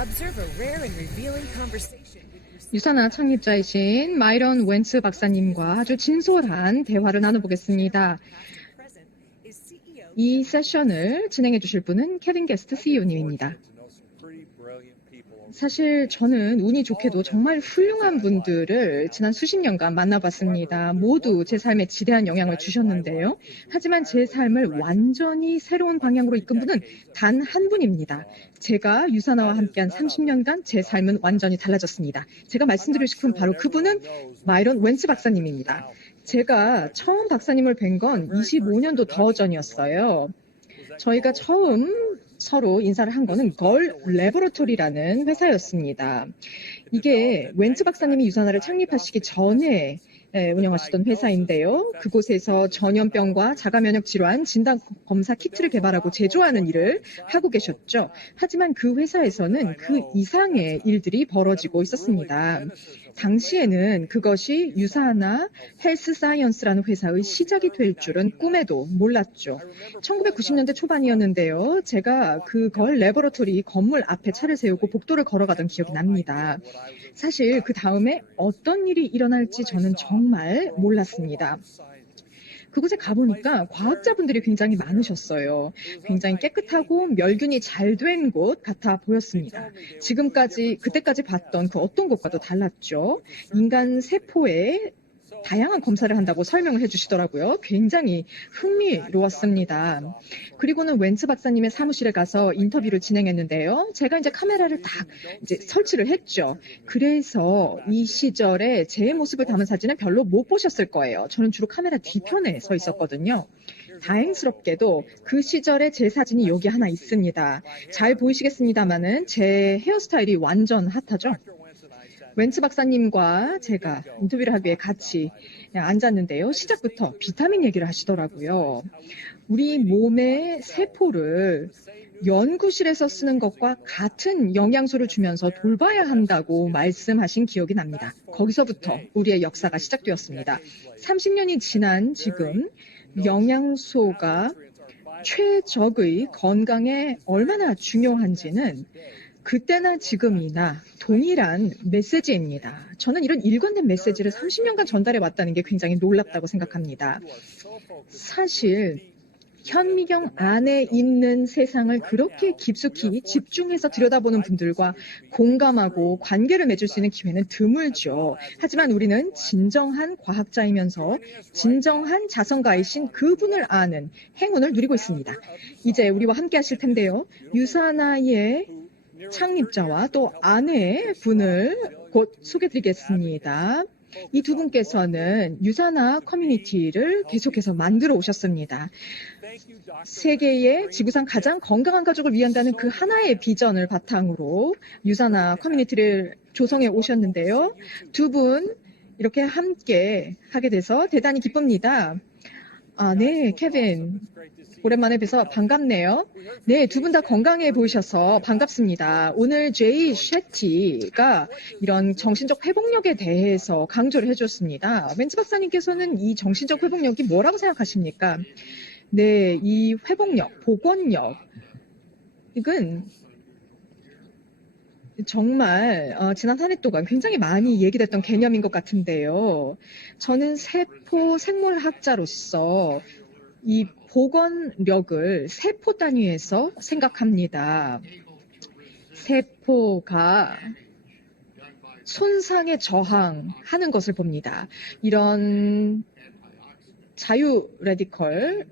Observe a rare and revealing conversation with your 유산화 창립자이신 마이런 웬츠 박사님과 아주 진솔한 대화를 나눠보겠습니다. present is CEO 이 세션을 진행해 주실 분은 케빈 게스트 CEO님입니다. 사실 저는 운이 좋게도 정말 훌륭한 분들을 지난 수십 년간 만나봤습니다. 모두 제 삶에 지대한 영향을 주셨는데요. 하지만 제 삶을 완전히 새로운 방향으로 이끈 분은 단 한 분입니다. 제가 유산화와 함께한 30년간 제 삶은 완전히 달라졌습니다. 제가 말씀드리고 싶은 바로 그분은 마이런 웬츠 박사님입니다. 제가 처음 박사님을 뵌 건 25년도 더 전이었어요. 저희가 처음 서로 인사를 한 거는 걸 레보레토리라는 회사였습니다. 이게 웬츠 박사님이 유산화를 창립하시기 전에 운영하시던 회사인데요. 그곳에서 전염병과 자가면역 질환 진단 검사 키트를 개발하고 제조하는 일을 하고 계셨죠. 하지만 그 회사에서는 그 이상의 일들이 벌어지고 있었습니다. 당시에는 그것이 유산화 헬스 사이언스라는 회사의 시작이 될 줄은 꿈에도 몰랐죠. 1990년대 초반이었는데요. 제가 그걸 레버러토리 건물 앞에 차를 세우고 복도를 걸어가던 기억이 납니다. 사실 그 다음에 어떤 일이 일어날지 저는 정말 몰랐습니다. 그곳에 가보니까 과학자분들이 굉장히 많으셨어요. 굉장히 깨끗하고 멸균이 잘 된 곳 같아 보였습니다. 그때까지 봤던 그 어떤 곳과도 달랐죠. 인간 세포에 다양한 검사를 한다고 설명을 해주시더라고요. 굉장히 흥미로웠습니다. 그리고는 웬츠 박사님의 사무실에 가서 인터뷰를 진행했는데요. 제가 이제 카메라를 딱 설치를 했죠. 그래서 이 시절에 제 모습을 담은 사진은 별로 못 보셨을 거예요. 저는 주로 카메라 뒤편에 서 있었거든요. 다행스럽게도 그 시절에 제 사진이 여기 하나 있습니다. 잘 보이시겠습니다만은 제 헤어스타일이 완전 핫하죠. 웬츠 박사님과 제가 인터뷰를 하기 위해 같이 앉았는데요. 시작부터 비타민 얘기를 하시더라고요. 우리 몸의 세포를 연구실에서 쓰는 것과 같은 영양소를 주면서 돌봐야 한다고 말씀하신 기억이 납니다. 거기서부터 우리의 역사가 시작되었습니다. 30년이 지난 지금 영양소가 최적의 건강에 얼마나 중요한지는 그때나 지금이나 동일한 메시지입니다. 저는 이런 일관된 메시지를 30년간 전달해 왔다는 게 굉장히 놀랍다고 생각합니다. 사실 현미경 안에 있는 세상을 그렇게 깊숙이 집중해서 들여다보는 분들과 공감하고 관계를 맺을 수 있는 기회는 드물죠. 하지만 우리는 진정한 과학자이면서 진정한 자선가이신 그분을 아는 행운을 누리고 있습니다. 이제 우리와 함께 하실 텐데요. 유산화의 창립자와 또 아내분을 곧 소개드리겠습니다. 이 두 분께서는 유산화 커뮤니티를 계속해서 만들어 오셨습니다. 세계의 지구상 가장 건강한 가족을 위한다는 그 하나의 비전을 바탕으로 유산화 커뮤니티를 조성해 오셨는데요. 두 분 이렇게 함께 하게 돼서 대단히 기쁩니다. 네, 케빈. 오랜만에 뵈서 반갑네요. 네, 두 분 다 건강해 보이셔서 반갑습니다. 오늘 제이 셰티가 이런 정신적 회복력에 대해서 강조를 해줬습니다. 웬츠 박사님께서는 이 정신적 회복력이 뭐라고 생각하십니까? 네, 이 회복력, 복원력, 이건 정말 지난 한 해 동안 굉장히 많이 얘기됐던 개념인 것 같은데요. 저는 세포 생물학자로서 이 복원력을 세포 단위에서 생각합니다. 세포가 손상에 저항하는 것을 봅니다. 이런 자유 레디컬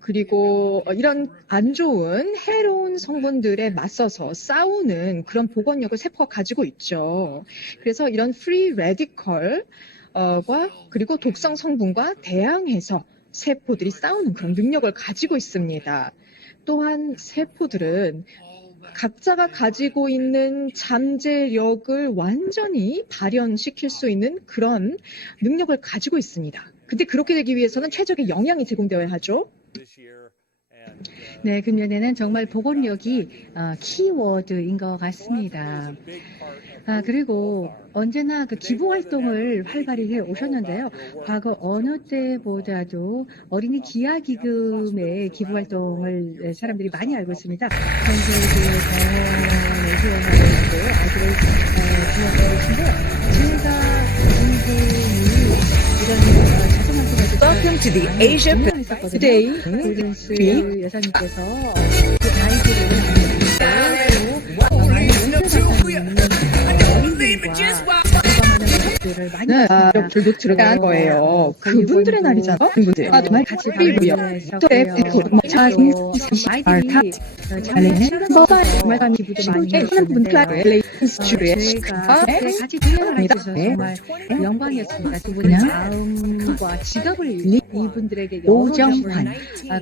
그리고 이런 안 좋은 해로운 성분들에 맞서서 싸우는 그런 복원력을 세포가 가지고 있죠. 그래서 이런 프리 레디컬과 그리고 독성 성분과 대항해서 세포들이 싸우는 그런 능력을 가지고 있습니다. 또한 세포들은 각자가 가지고 있는 잠재력을 완전히 발현시킬 수 있는 그런 능력을 가지고 있습니다. 근데 그렇게 되기 위해서는 최적의 영양이 제공되어야 하죠. 네, 금년에는 정말 보건력이 키워드인 것 같습니다. 그리고 언제나 그 기부 활동을 활발히 해 오셨는데요. 과거 어느 때보다도 어린이 기아 기금의 기부 활동을 사람들이 많이 알고 있습니다. 현재 병원에 후원하고 있고 아이들을 지원하고 계신데 제가 이분이 이런 자선 활동을 Welcome to the Asia Today 골든스 여사님께서 그 아이들을 네, 여러분들도 들어간 거예요. 그분들의 날이잖아. 그분들. 정말 같이 그리고요. 또 아이들이 정말 기부도 많이 해주셨는데 저희가 같이 진행을 해주셔서 정말 영광이었습니다. 두 분의 마음과 지갑을 이분들에게 열어주시는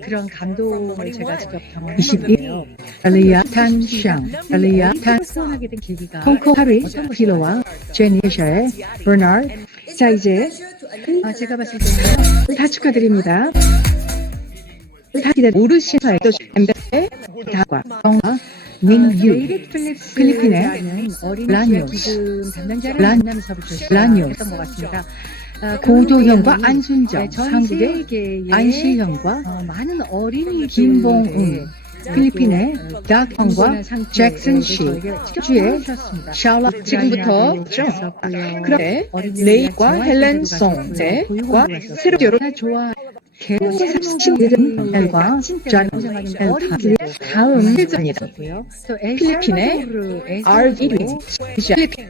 그런 감동을 제가 직접 경험했는데요. 엘리야 탄샹, 엘리야 탄, 후원하게 된 계기가 홍콩 하리, 어떤 필로와 제니샤의 버나드. 자, 이제 제가 봤을 때는 다 축하드립니다. 다 기대 오르시사에도 엠베의 다과 정화 민유 데이빗 필리핀의 필립스라는 어린이 라니오스, 기금 담당자를 란- 만나면서부터 라니오스, 했던 것 같습니다. 고도형과 그분이 안순정, 전 한국의 세계에 안시형과 많은 어린이 김봉은, 필리핀의 닥형과 잭슨 씨, 주의 샬럿. 지금부터 그래 레이과 헬렌 송과 새로 결혼 좋아 엘과 존 엘타. 다음 필자입니다. 필리핀의 RVD 필리핀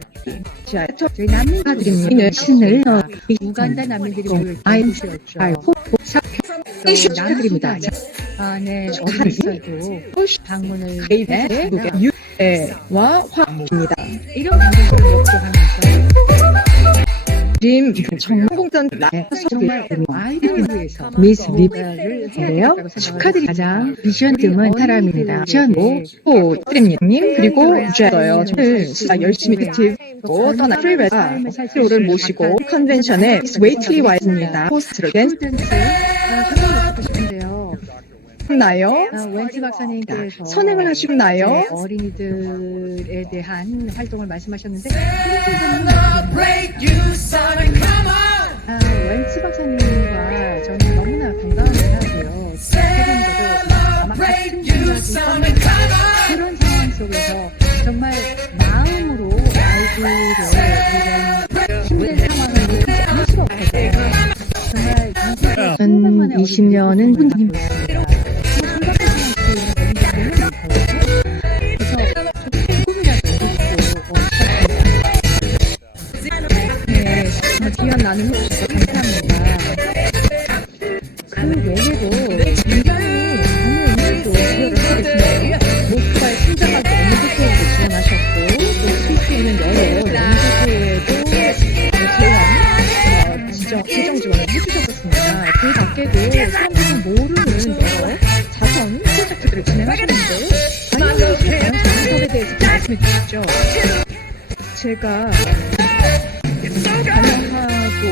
저희 난민 드립니다. 신을 우간다 난민들이 모여 아인 있었죠. 호사 축하드립니다. 네, 어디서도 방문을 게이의 유해와 화입니다. 이런 감정을 역도하면서 림 정공전 정말 아이들을 위해서 미스 뭔가를 리베요. 축하드립니다. 가장 비전 우리 듬은 사람입니다. 비전 오 드립님 그리고 제가요 저는 진짜 열심히 듣고 떠나 프리웨가 프로를 모시고 컨벤션에 웨이틀리 와 있습니다. 호스트를 골든스 선생님 듣고 싶은데요. 했나요? 웬지 박사님께서 선행을 하시나요? 네, 어린이들에 대한 활동을 말씀하셨는데 웬지 박사님과 저는 너무나 공감을 하고요. 세계인데도 아마 같은 생각이 그런 상황 속에서 정말 마음으로 아이들의 이런 힘든 상황을 느끼지 않을 수가 없거든요. 정말 2020년은 훈련입니다. 귀한 나눔 해주셔서 감사합니다. 그 외에도 굉장히 많은 일도 기여를 하고 계시네요. 모스크바의 성장하기 연구소에도 지원하셨고 또 스위스에 있는 여러 연구소에도 재정 지원을 해주셨습니다. 그 밖에도 사람들이 모르는 여러 자선 프로젝트들을 진행하셨는데 관련된 사업에 대해서 좀 말씀해 주시죠. 제가 관여하고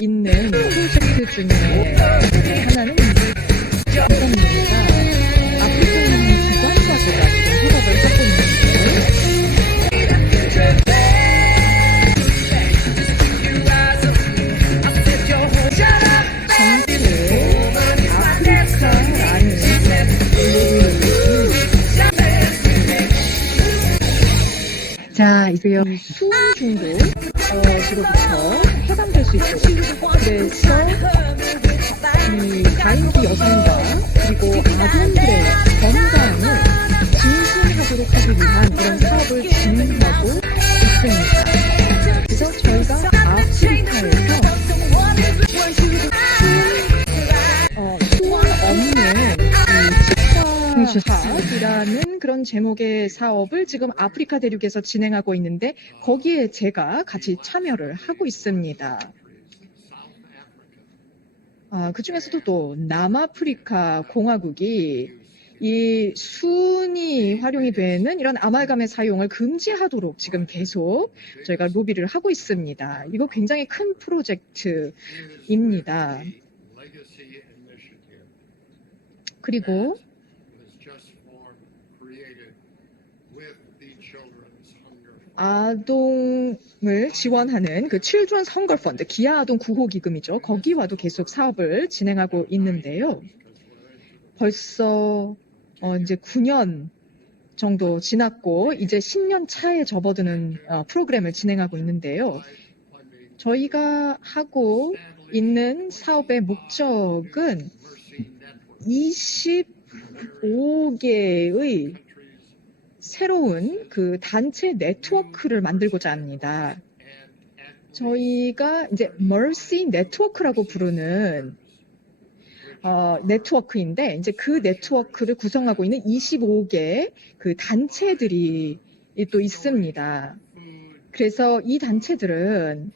있는 프로젝트 중에 하나는 이겁니다. 아프리카 있는 기관과제가 지금 협업을 하고 있는데 정부의 아프리카라는 자, 이제요. 수은 중독으로부터 해방될 수 있도록 그래서 이 가임기 여성과 그리고 아동들의 건강을 증진하도록 하기 위한 이런 사업을 진행하고 있습니다. 그래서 저희가 아프리카에서 수은 없는 사업이라는 그런 제목의 사업을 지금 아프리카 대륙에서 진행하고 있는데 거기에 제가 같이 참여를 하고 있습니다. 그 중에서도 또 남아프리카 공화국이 이 순이 활용이 되는 이런 아말감의 사용을 금지하도록 지금 계속 저희가 로비를 하고 있습니다. 이거 굉장히 큰 프로젝트입니다. 그리고 아동을 지원하는 그 Children's Hunger Fund, 기아 아동 구호 기금이죠. 거기와도 계속 사업을 진행하고 있는데요. 벌써 이제 9년 정도 지났고 이제 10년 차에 접어드는 프로그램을 진행하고 있는데요. 저희가 하고 있는 사업의 목적은 25개의 새로운 그 단체 네트워크를 만들고자 합니다. 저희가 이제 Mercy 네트워크라고 부르는 네트워크인데 이제 그 네트워크를 구성하고 있는 25개 그 단체들이 또 있습니다. 그래서 이 단체들은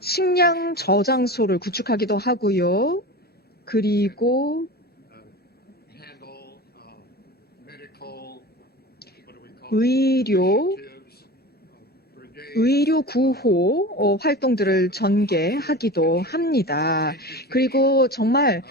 식량 저장소를 구축하기도 하고요. 그리고 의료 구호 활동들을 전개하기도 합니다. 그리고 정말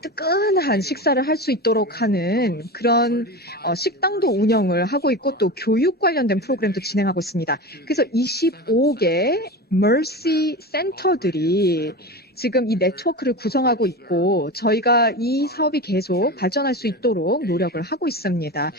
뜨끈한 식사를 할 수 있도록 하는 그런 식당도 운영을 하고 있고 또 교육 관련된 프로그램도 진행하고 있습니다. 그래서 25개 Mercy 센터들이 지금 이 네트워크를 구성하고 있고 저희가 이 사업이 계속 발전할 수 있도록 노력을 하고 있습니다.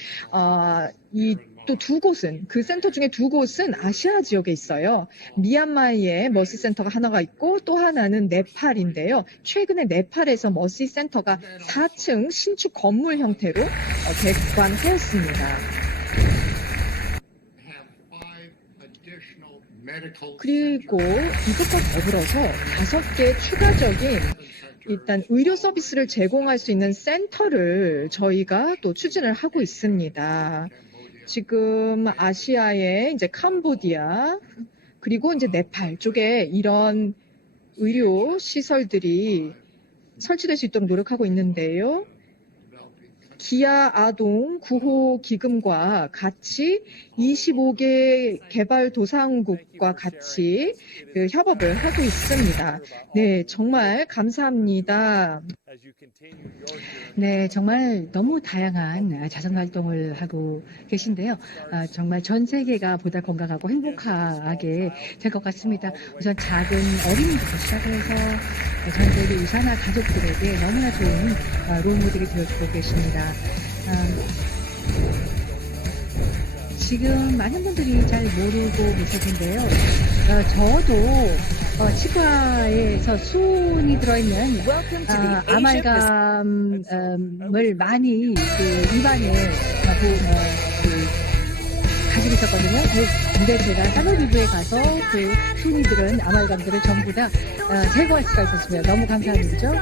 이 또 두 곳은 그 센터 중에 두 곳은 아시아 지역에 있어요. 미얀마에 머시 센터가 하나가 있고 또 하나는 네팔인데요. 최근에 네팔에서 머시 센터가 4층 신축 건물 형태로 개관하였습니다. 그리고 이것과 더불어서 5개 추가적인 일단 의료 서비스를 제공할 수 있는 센터를 저희가 또 추진을 하고 있습니다. 지금 아시아의 이제 캄보디아 그리고 이제 네팔 쪽에 이런 의료 시설들이 설치될 수 있도록 노력하고 있는데요. 기아 아동 구호 기금과 같이 25개 개발도상국과 같이 그 협업을 하고 있습니다. 네, 정말 감사합니다. 네, 정말 너무 다양한 자선 활동을 하고 계신데요. 정말 전 세계가 보다 건강하고 행복하게 될 것 같습니다. 우선 작은 어린이부터 시작해서 전 세계 유산화 가족들에게 너무나 좋은 롤모델이 되어주고 계십니다. 지금 많은 분들이 잘 모르고 계실 텐데요. 저도 치과에서 수은이 들어있는 아말감을 많이 그 입안에 가지고 있었거든요. 근데 제가 산후비부에 가서 그 수은이 들은 아말감들을 전부 다 제거할 수가 있었습니다. 너무 감사한 일이죠.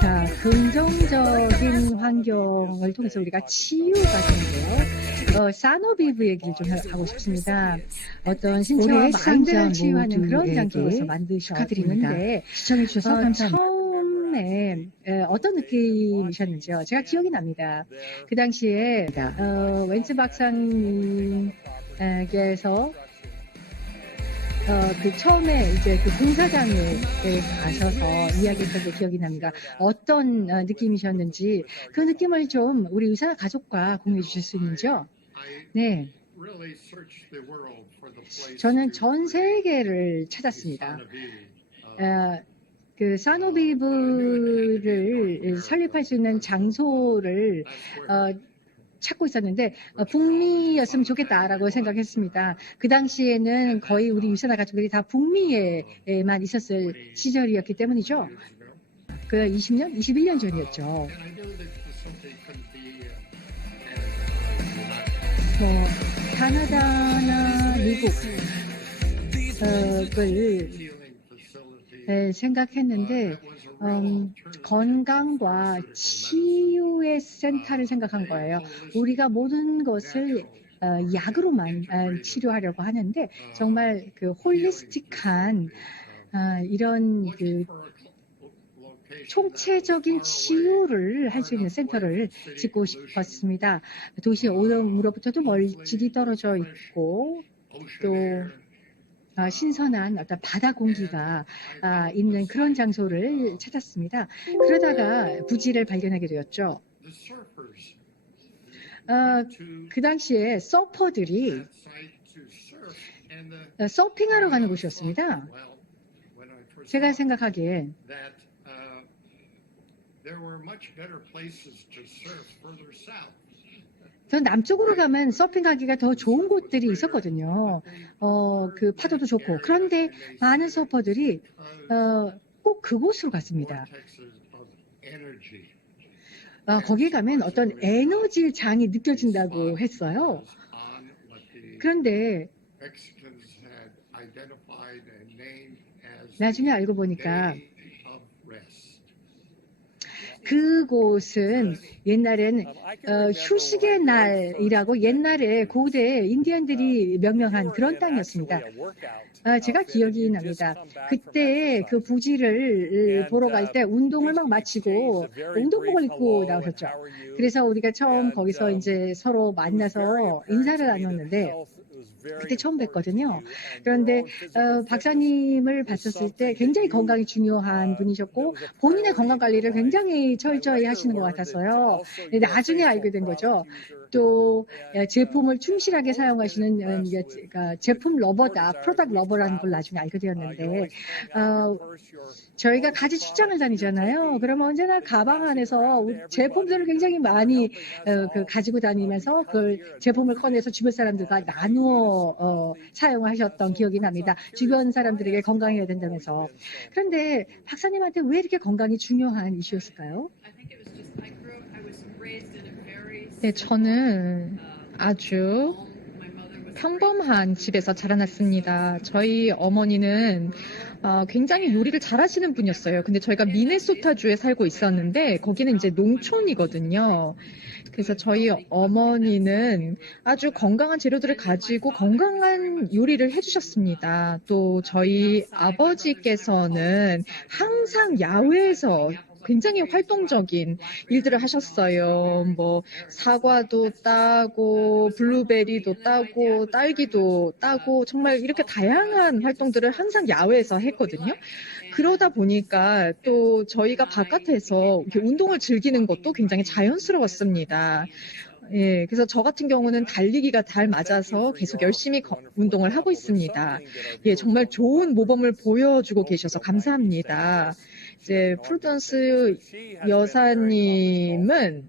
자, 긍정적인 환경을 통해서 우리가 치유가 되는데요. 산후비부 얘기를 좀 하고 싶습니다. 어떤 신체와 마인드를 치유하는 그런 장소에서 만드셨는데 시청해주셔서 감사합니다. 처음에 어떤 느낌이셨는지요? 제가 기억이 납니다. 그 당시에 웬츠 박사님께서 그 처음에 이제 그 공사장에 가셔서 이야기했던 게 기억이 납니다. 어떤 느낌이셨는지 그 느낌을 좀 우리 의사 가족과 공유해 주실 수 있는지요? 네. 저는 전 세계를 찾았습니다. 그 산후비부를 설립할 수 있는 장소를 찾고 있었는데 북미였으면 좋겠다라고 생각했습니다. 그 당시에는 거의 우리 유산화 가족들이 다 북미에만 있었을 시절이었기 때문이죠. 그 20년, 21년 전이었죠. 카나다나 미국을 생각했는데 건강과 치유의 센터를 생각한 거예요. 우리가 모든 것을 약으로만 치료하려고 하는데 정말 그 홀리스틱한 이런 그 총체적인 치유를 할 수 있는 센터를 짓고 싶었습니다. 도시 오염으로부터도 멀찍이 떨어져 있고 또 신선한 어떤 바다 공기가 있는 그런 장소를 찾았습니다. 그러다가 부지를 발견하게 되었죠. 그 당시에 서퍼들이 서핑하러 가는 곳이었습니다. 제가 생각하기엔 더 남쪽으로 가면 서핑하기가 더 좋은 곳들이 있었거든요. 그 파도도 좋고. 그런데 많은 서퍼들이 꼭 그곳으로 갔습니다. 거기에 가면 어떤 에너지 장이 느껴진다고 했어요. 그런데 나중에 알고 보니까 그곳은 옛날엔 휴식의 날이라고 옛날에 고대 인디언들이 명명한 그런 땅이었습니다. 제가 기억이 납니다. 그때 그 부지를 보러 갈 때 운동을 막 마치고 운동복을 입고 나오셨죠. 그래서 우리가 처음 거기서 이제 서로 만나서 인사를 나눴는데 그때 처음 뵀거든요. 그런데 박사님을 봤었을 때 굉장히 건강이 중요한 분이셨고 본인의 건강 관리를 굉장히 철저히 하시는 것 같아서요. 나중에 알게 된 거죠. 또 제품을 충실하게 사용하시는 제품 러버다, 프로덕트 러버라는 걸 나중에 알게 되었는데 저희가 같이 출장을 다니잖아요. 그러면 언제나 가방 안에서 제품들을 굉장히 많이 가지고 다니면서 그 제품을 꺼내서 주변 사람들과 나누어 사용하셨던 기억이 납니다. 주변 사람들에게 건강해야 된다면서. 그런데 박사님한테 왜 이렇게 건강이 중요한 이슈였을까요? 네, 저는 아주 평범한 집에서 자라났습니다. 저희 어머니는 굉장히 요리를 잘하시는 분이었어요. 근데 저희가 미네소타주에 살고 있었는데 거기는 이제 농촌이거든요. 그래서 저희 어머니는 아주 건강한 재료들을 가지고 건강한 요리를 해주셨습니다. 또 저희 아버지께서는 항상 야외에서 굉장히 활동적인 일들을 하셨어요. 뭐 사과도 따고 블루베리도 따고 딸기도 따고 정말 이렇게 다양한 활동들을 항상 야외에서 했거든요. 그러다 보니까 또 저희가 바깥에서 이렇게 운동을 즐기는 것도 굉장히 자연스러웠습니다. 예, 그래서 저 같은 경우는 달리기가 잘 맞아서 계속 열심히 운동을 하고 있습니다. 예, 정말 좋은 모범을 보여주고 계셔서 감사합니다. 이제 프루던스 여사님은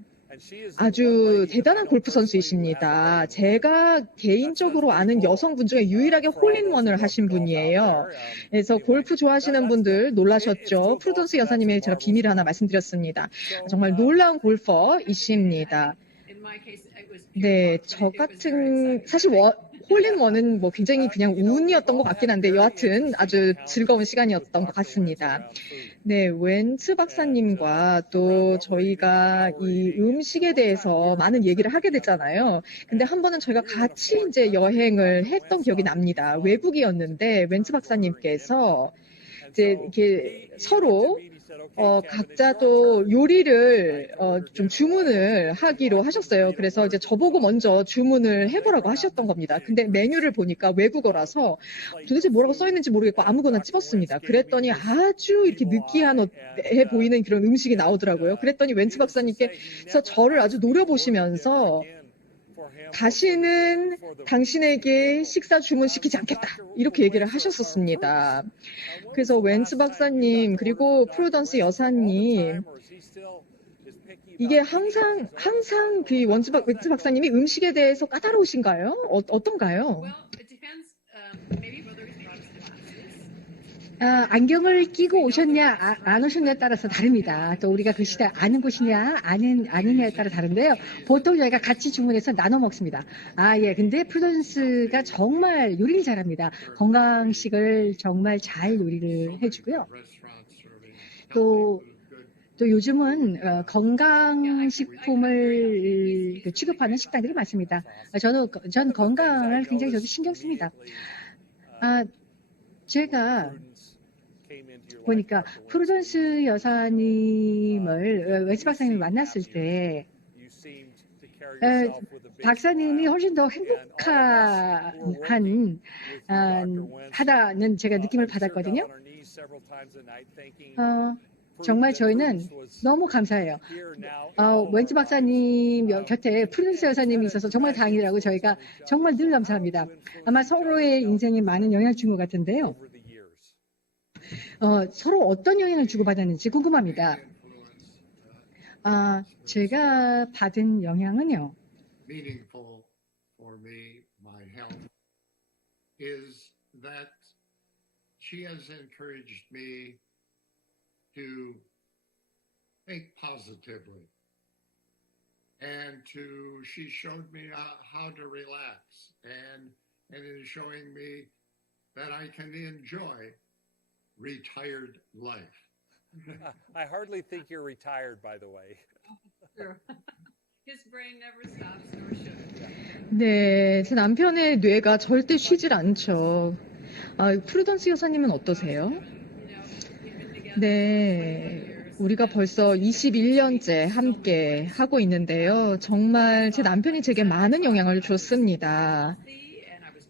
아주 대단한 골프 선수이십니다. 제가 개인적으로 아는 여성분 중에 유일하게 홀인원을 하신 분이에요. 그래서 골프 좋아하시는 분들 놀라셨죠? 프루던스 여사님의 제가 비밀을 하나 말씀드렸습니다. 정말 놀라운 골퍼이십니다. 네, 저 같은 사실 홀인원은 뭐 굉장히 그냥 운이었던 것 같긴 한데 여하튼 아주 즐거운 시간이었던 것 같습니다. 네, 웬츠 박사님과 또 저희가 이 음식에 대해서 많은 얘기를 하게 됐잖아요. 근데 한 번은 저희가 같이 이제 여행을 했던 기억이 납니다. 외국이었는데 웬츠 박사님께서 이제 이렇게 서로 각자 또 요리를 좀 주문을 하기로 하셨어요. 그래서 이제 저보고 먼저 주문을 해보라고 하셨던 겁니다. 근데 메뉴를 보니까 외국어라서 도대체 뭐라고 써있는지 모르겠고 아무거나 찝었습니다. 그랬더니 아주 이렇게 느끼해 보이는 그런 음식이 나오더라고요. 그랬더니 웬츠 박사님께서 저를 아주 노려보시면서 다시는 당신에게 식사 주문시키지 않겠다. 이렇게 얘기를 하셨었습니다. 그래서 웬츠 박사님 그리고 프루던스 여사님 이게 항상 그 웬츠 박사님이 음식에 대해서 까다로우신가요? 어떤가요? 안경을 끼고 오셨냐, 안 오셨냐에 따라서 다릅니다. 또 우리가 그 시대 아는 곳이냐, 아니냐에 따라 다른데요. 보통 저희가 같이 주문해서 나눠 먹습니다. 예. 근데 프루던스가 정말 요리를 잘합니다. 건강식을 정말 잘 요리를 해주고요. 또 요즘은 건강식품을 취급하는 식당들이 많습니다. 전 건강을 굉장히 저도 신경 씁니다. 제가 보니까 프루던스 여사님을 웬츠 박사님을 만났을 때 박사님이 훨씬 더 하다는 제가 느낌을 받았거든요. 정말 저희는 너무 감사해요. 웬츠 박사님 곁에 프루던스 여사님이 있어서 정말 다행이라고 저희가 정말 늘 감사합니다. 아마 서로의 인생에 많은 영향을 준 것 같은데요. 서로 어떤 영향을 주고받았는지 궁금합니다. 제가 받은 영향은요. meaningful for me, my health, is that she has encouraged me to think positively and she showed me how to relax and in showing me that I can enjoy retired life. I hardly think you're retired, by the way. His brain never stops, nor should it. 네, 제 남편의 뇌가 절대 쉬질 않죠. 프루던스 여사님은 어떠세요? 네, 우리가 벌써 21년째 함께 하고 있는데요. 정말 제 남편이 제게 많은 영향을 줬습니다.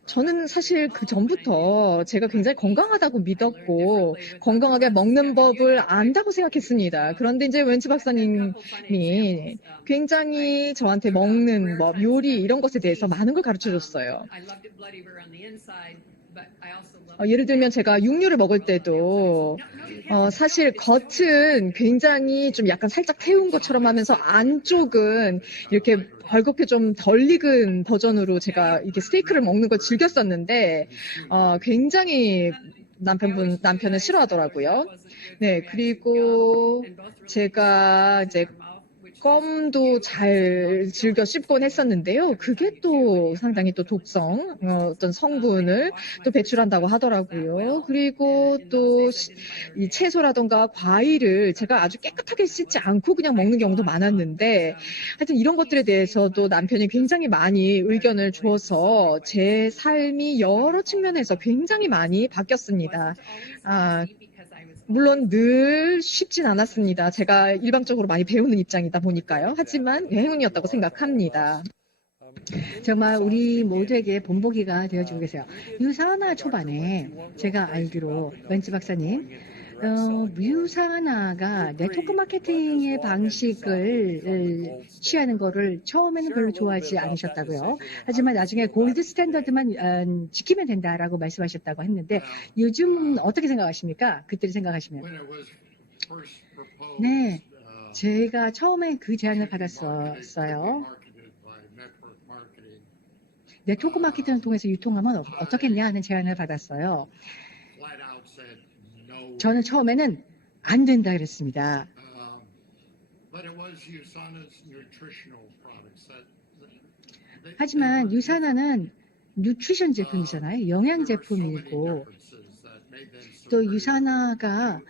저는 사실 그 전부터 제가 굉장히 건강하다고 믿었고 건강하게 먹는 법을 안다고 생각했습니다. 그런데 이제 웬츠 박사님이 굉장히 저한테 먹는 법, 요리 이런 것에 대해서 많은 걸 가르쳐 줬어요. 예를 들면 제가 육류를 먹을 때도 사실 겉은 굉장히 좀 약간 살짝 태운 것처럼 하면서 안쪽은 이렇게 벌겋게 좀 덜 익은 버전으로 제가 이렇게 스테이크를 먹는 걸 즐겼었는데 굉장히 남편은 싫어하더라고요. 네, 그리고 제가 이제 껌도 잘 즐겨 씹곤 했었는데요. 그게 또 상당히 또 독성, 어떤 성분을 또 배출한다고 하더라고요. 그리고 또 이 채소라던가 과일을 제가 아주 깨끗하게 씻지 않고 그냥 먹는 경우도 많았는데 하여튼 이런 것들에 대해서도 남편이 굉장히 많이 의견을 줘서 제 삶이 여러 측면에서 굉장히 많이 바뀌었습니다. 물론 늘 쉽진 않았습니다. 제가 일방적으로 많이 배우는 입장이다 보니까요. 하지만 행운이었다고 생각합니다. 정말 우리 모두에게 본보기가 되어주고 계세요. 유사나 초반에 제가 알기로 웬츠 박사님, 유사나가 네트워크 마케팅의 방식을 취하는 거를 처음에는 별로 좋아하지 않으셨다고요. 하지만 나중에 골드 스탠더드만 지키면 된다라고 말씀하셨다고 했는데 요즘 어떻게 생각하십니까? 그때를 생각하시면. 네, 제가 처음에 그 제안을 받았었어요. 네트워크 마케팅을 통해서 유통하면 어떻겠냐 하는 제안을 받았어요. 저는 처음에는 안 된다 그랬습니다. 하지만 유사나는 뉴트리션 제품이잖아요. 영양 제품이고 또 유사나가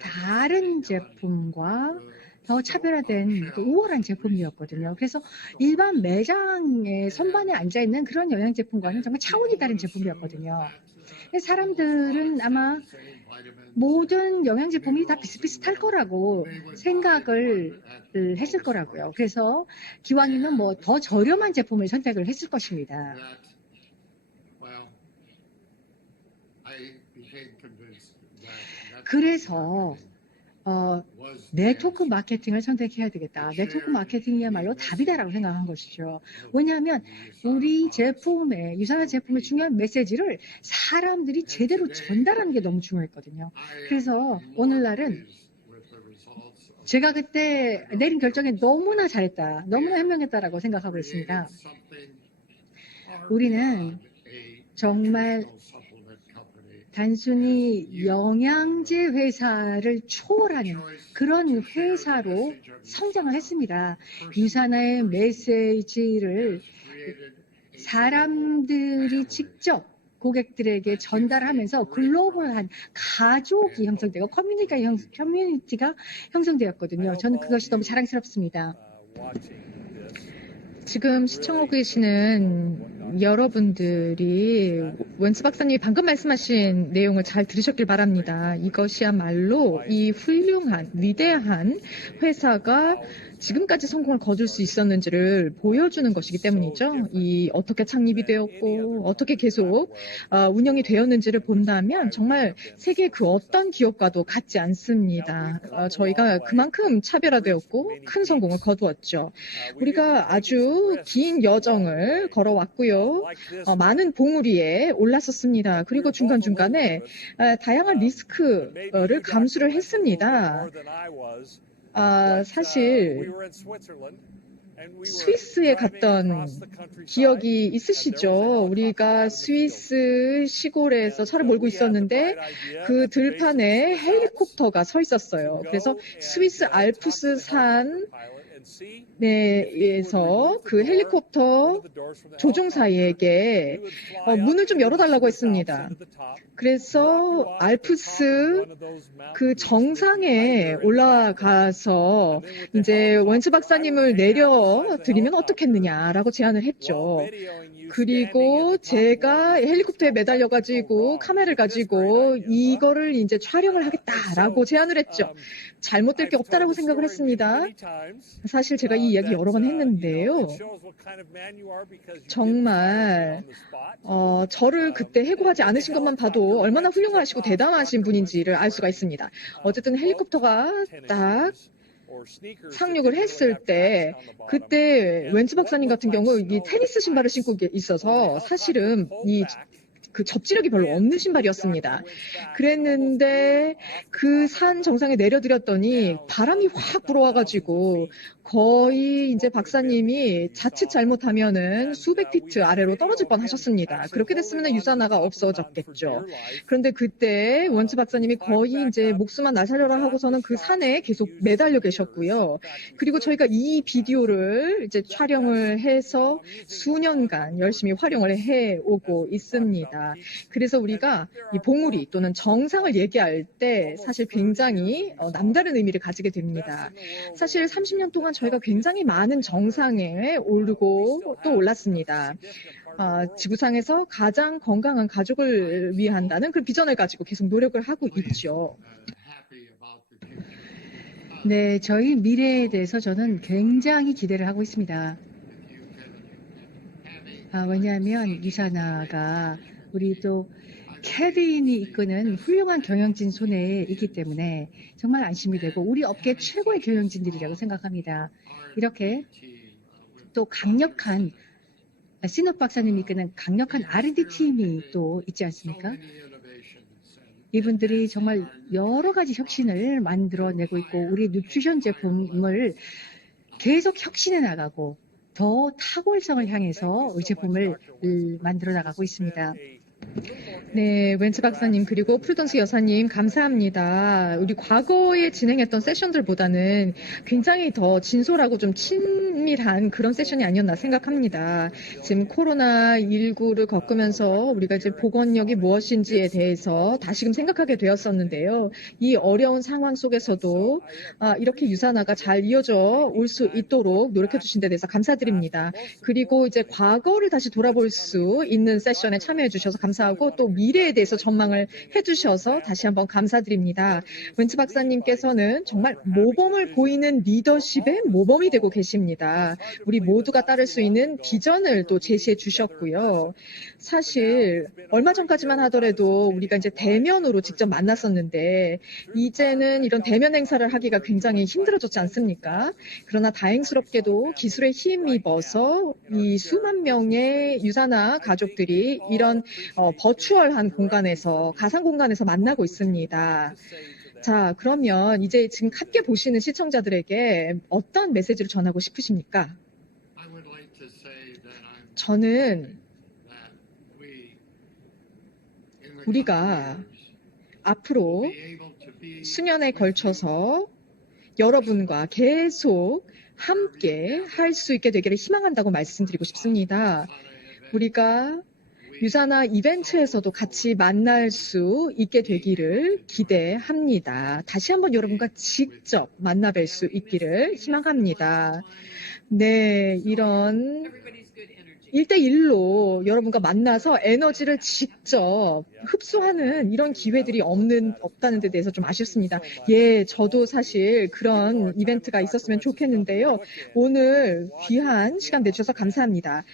다른 제품과 더 차별화된 우월한 제품이었거든요. 그래서 일반 매장의 선반에 앉아있는 그런 영양 제품과는 정말 차원이 다른 제품이었거든요. 사람들은 아마 모든 영양 제품이 다 비슷비슷할 거라고 생각을 했을 거라고요. 그래서 기왕이면 뭐 더 저렴한 제품을 선택을 했을 것입니다. 그래서 네트워크 마케팅을 선택해야 되겠다. 네트워크 마케팅이야말로 답이다라고 생각한 것이죠. 왜냐하면 우리 제품의 유사나 제품의 중요한 메시지를 사람들이 제대로 전달하는 게 너무 중요했거든요. 그래서 오늘날은 제가 그때 내린 결정에 너무나 잘했다, 너무나 현명했다라고 생각하고 있습니다. 우리는 정말 단순히 영양제 회사를 초월하는 그런 회사로 성장을 했습니다. 유사나의 메시지를 사람들이 직접 고객들에게 전달하면서 글로벌한 가족이 형성되고 커뮤니티가 형성되었거든요. 저는 그것이 너무 자랑스럽습니다. 지금 시청하고 계시는 여러분들이 웬츠 박사님이 방금 말씀하신 내용을 잘 들으셨길 바랍니다. 이것이야말로 이 훌륭한 위대한 회사가 지금까지 성공을 거둘 수 있었는지를 보여주는 것이기 때문이죠. 이 어떻게 창립이 되었고 어떻게 계속 운영이 되었는지를 본다면 정말 세계 그 어떤 기업과도 같지 않습니다. 저희가 그만큼 차별화되었고 큰 성공을 거두었죠. 우리가 아주 긴 여정을 걸어왔고요. 많은 봉우리에 올랐었습니다. 그리고 중간중간에 다양한 리스크를 감수를 했습니다. 사실 스위스에 갔던 기억이 있으시죠? 우리가 스위스 시골에서 차를 몰고 있었는데 그 들판에 헬리콥터가 서 있었어요. 그래서 스위스 알프스 산 에서 그 헬리콥터 조종사에게 문을 좀 열어달라고 했습니다. 그래서 알프스 그 정상에 올라가서 이제 웬츠 박사님을 내려드리면 어떻겠느냐라고 제안을 했죠. 그리고 제가 헬리콥터에 매달려가지고 카메라를 가지고 이거를 이제 촬영을 하겠다라고 제안을 했죠. 잘못될 게 없다라고 생각을 했습니다. 사실 제가 이 이야기 여러 번 했는데요. 정말 저를 그때 해고하지 않으신 것만 봐도 얼마나 훌륭하시고 대단하신 분인지를 알 수가 있습니다. 어쨌든 헬리콥터가 딱 상륙을 했을 때 그때 웬츠 박사님 같은 경우 이 테니스 신발을 신고 있어서 사실은 그 접지력이 별로 없는 신발이었습니다. 그랬는데 그 산 정상에 내려드렸더니 바람이 확 불어와가지고 거의 이제 박사님이 자칫 잘못하면은 수백 피트 아래로 떨어질 뻔 하셨습니다. 그렇게 됐으면 유산화가 없어졌겠죠. 그런데 그때 원츠 박사님이 거의 이제 목숨만 나살려라 하고서는 그 산에 계속 매달려 계셨고요. 그리고 저희가 이 비디오를 이제 촬영을 해서 수년간 열심히 활용을 해오고 있습니다. 그래서 우리가 이 봉우리 또는 정상을 얘기할 때 사실 굉장히 남다른 의미를 가지게 됩니다. 사실 30년 동안 저희가 굉장히 많은 정상에 오르고 또 올랐습니다. 지구상에서 가장 건강한 가족을 위한다는 그 비전을 가지고 계속 노력을 하고 있죠. 네, 저희 미래에 대해서 저는 굉장히 기대를 하고 있습니다. 왜냐하면 유사나가 우리 또 케빈이 이끄는 훌륭한 경영진 손에 있기 때문에 정말 안심이 되고 우리 업계 최고의 경영진들이라고 생각합니다. 이렇게 또 강력한 신업 박사님이 이끄는 강력한 R&D 팀이 또 있지 않습니까? 이분들이 정말 여러 가지 혁신을 만들어내고 있고 우리 누트리션 제품을 계속 혁신해 나가고 더 탁월성을 향해서 우리 제품을 만들어 나가고 있습니다. 네, 웬츠 박사님 그리고 프루던스 여사님 감사합니다. 우리 과거에 진행했던 세션들보다는 굉장히 더 진솔하고 좀 친밀한 그런 세션이 아니었나 생각합니다. 지금 코로나19를 겪으면서 우리가 이제 보건력이 무엇인지에 대해서 다시금 생각하게 되었었는데요. 이 어려운 상황 속에서도 이렇게 유산화가 잘 이어져 올 수 있도록 노력해 주신 데 대해서 감사드립니다. 그리고 이제 과거를 다시 돌아볼 수 있는 세션에 참여해 주셔서 감사하고 또 미래에 대해서 전망을 해주셔서 다시 한번 감사드립니다. 웬츠 박사님께서는 정말 모범을 보이는 리더십의 모범이 되고 계십니다. 우리 모두가 따를 수 있는 비전을 또 제시해 주셨고요. 사실 얼마 전까지만 하더라도 우리가 이제 대면으로 직접 만났었는데 이제는 이런 대면 행사를 하기가 굉장히 힘들어졌지 않습니까? 그러나 다행스럽게도 기술에 힘입어서 이 수만 명의 유산화 가족들이 이런 버추얼한 공간에서 가상 공간에서 만나고 있습니다. 자, 그러면 이제 지금 함께 보시는 시청자들에게 어떤 메시지를 전하고 싶으십니까? 저는 우리가 앞으로 수년에 걸쳐서 여러분과 계속 함께 할 수 있게 되기를 희망한다고 말씀드리고 싶습니다. 우리가 유산화 이벤트에서도 같이 만날 수 있게 되기를 기대합니다. 다시 한번 여러분과 직접 만나뵐 수 있기를 희망합니다. 네, 이런 Everybody's good energy. 1대1로 여러분과 만나서 에너지를 직접 흡수하는 이런 기회들이 없다는 데 대해서 좀 아쉽습니다. 예, 저도 사실 그런 이벤트가 있었으면 좋겠는데요. 오늘 귀한 시간 내주셔서 감사합니다.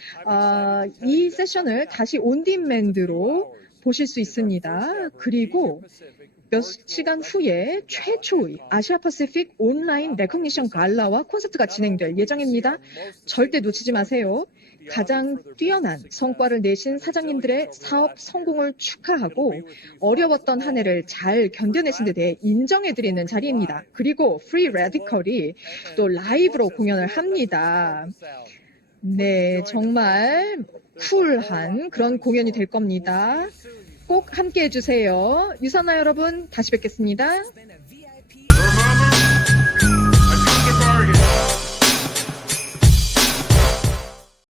이 세션을 다시 온디맨드로 보실 수 있습니다. 그리고 몇 시간 후에 최초의 아시아 퍼시픽 온라인 레커니션 갈라와 콘서트가 진행될 예정입니다. 절대 놓치지 마세요. 가장 뛰어난 성과를 내신 사장님들의 사업 성공을 축하하고 어려웠던 한 해를 잘 견뎌내신 데 대해 인정해드리는 자리입니다. 그리고 프리 레디컬이 또 라이브로 공연을 합니다. 네, 정말 쿨한 그런 공연이 될 겁니다. 꼭 함께 해주세요. 유선아 여러분, 다시 뵙겠습니다.